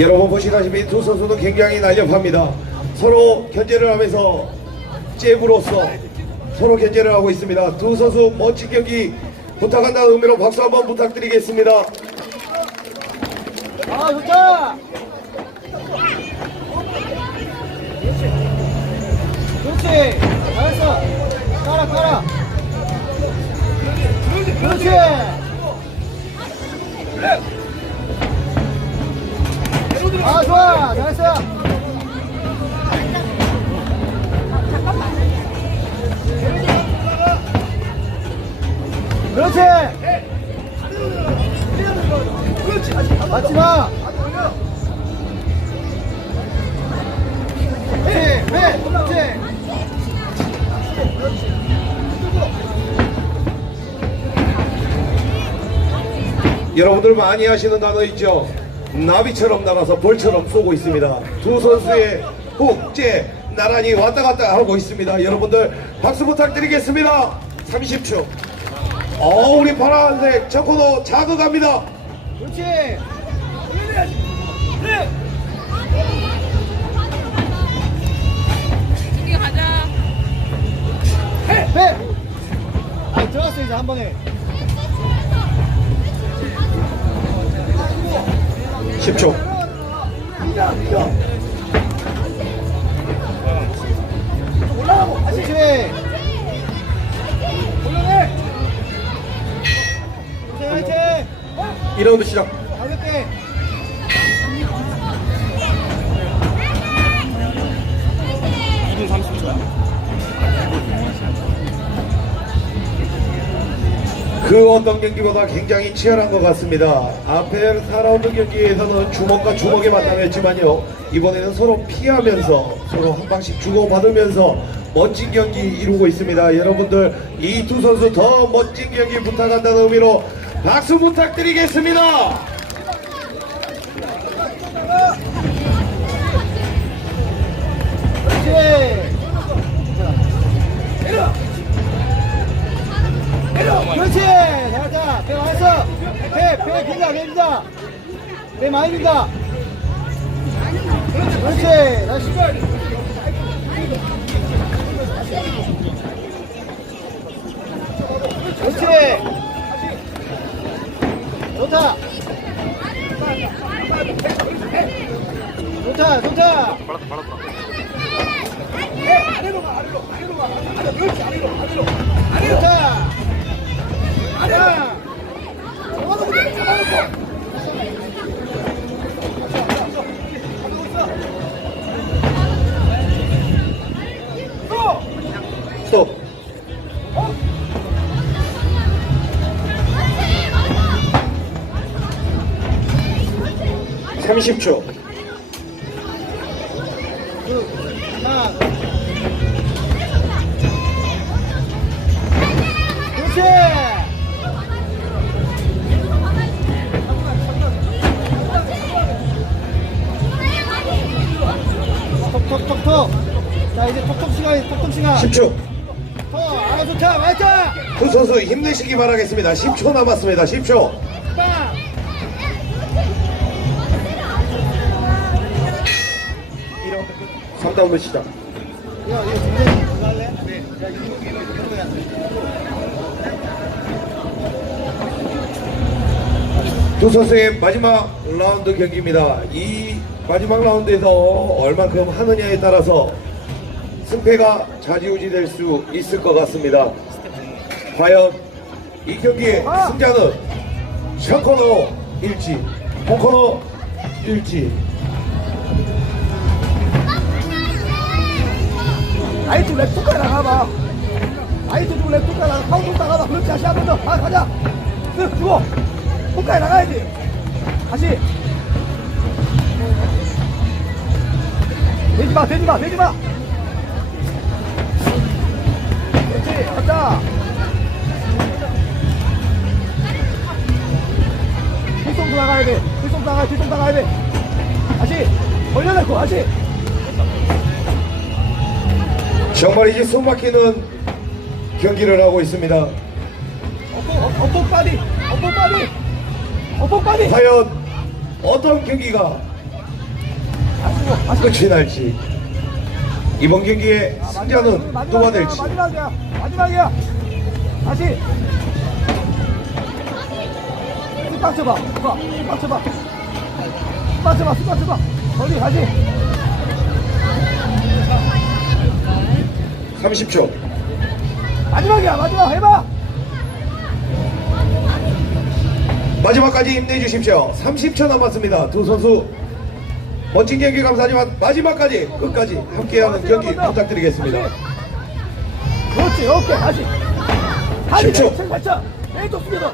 여러분 보시다시피 두 선수는 굉장히 날렵합니다. 서로 견제를 하면서 잽으로서 서로 견제를 하고 있습니다. 두 선수 멋진 경기 부탁한다는 의미로 박수 한번 부탁드리겠습니다. 아, 좋다! 그렇지! 잘했어! 깔아, 깔아! 그렇지! 아, 좋아! 잘했어! 그렇지! 맞지 마! 네, 네, 그렇지! 여러분들 많이 하시는 단어 있죠? 나비처럼 날아서 벌처럼 쏘고 있습니다. 두 선수의 훅, 재 나란히 왔다 갔다 하고 있습니다. 여러분들 박수 부탁드리겠습니다. 30초. 어, 우리 파란색 저코도 자극합니다. 그렇지! 이게 가자. 네! 아, 들어갔어, 이제 한 번에. 10초. 그렇지! 올려내! 화이팅, 화이팅! 1라운드 시작. 그 어떤 경기보다 굉장히 치열한 것 같습니다. 앞에 4라운드 경기에서는 주먹과 주먹의 만남이었지만요. 이번에는 서로 피하면서 서로 한 방씩 주고받으면서 멋진 경기 이루고 있습니다. 여러분들 이 두 선수 더 멋진 경기 부탁한다는 의미로 박수 부탁드리겠습니다. 그렇지! 배 많이 긴다! 그렇지! 다시! 그렇지! 좋다! 좋다, 좋다! 좋다! 아니야! 스톱. (30초) 하나. 그렇지! 톡톡톡톡! 자, 이제 톡톡 시간이 톡톡 시간! 10초 톡! 아, 좋다! 맞다! 두 선수 힘내시기 바라겠습니다 10초 남았습니다 10초 3라운드 시작 야, 이거 굉장히 그거 할래? 네. 야, 이거, 이거, 두 선수의 마지막 라운드 경기입니다. 이 마지막 라운드에서 얼만큼 하느냐에 따라서 승패가 좌지우지 될 수 있을 것 같습니다. 과연 이 경기의 승자는 셔커너 일지, 홍커너 일지. 아이트 랩토까지 나가봐. 아이트 좀 랩토까지 나가. 카운터 나가봐. 그렇지. 다시 한번 더. 아, 가자. 쓱 주고. 토까지 나가야지. 다시. 되지 마, 되지 마, 되지 마. 그렇지. 가자. 뒷손도 나가야 돼. 뒷손도 나가야 돼. 뒷손 나가야 돼. 다시. 벌려놓고, 다시. 정말 이제 숨막히는 경기를 하고 있습니다. 어퍼, 어퍼 바디, 어퍼 바디, 어퍼 바디. 과연 어떤 경기가. 끝이 날지 이번 경기의 승자는 누가 될지 마지막이야, 마지막이야. 다시. 쳐봐, 쳐봐. 습박 쳐봐, 습박 쳐봐. 멀리 다시. 30초 마지막이야, 마지막 해봐. 마지막까지 힘내주십시오 30초 남았습니다 두 선수 멋진 경기 감사하지만 마지막까지 끝까지 함께하는 경기 부탁드리겠습니다 그렇지, 오케이, 다시. 다시, 10초. 책 맞춰. 왼쪽 숙여서.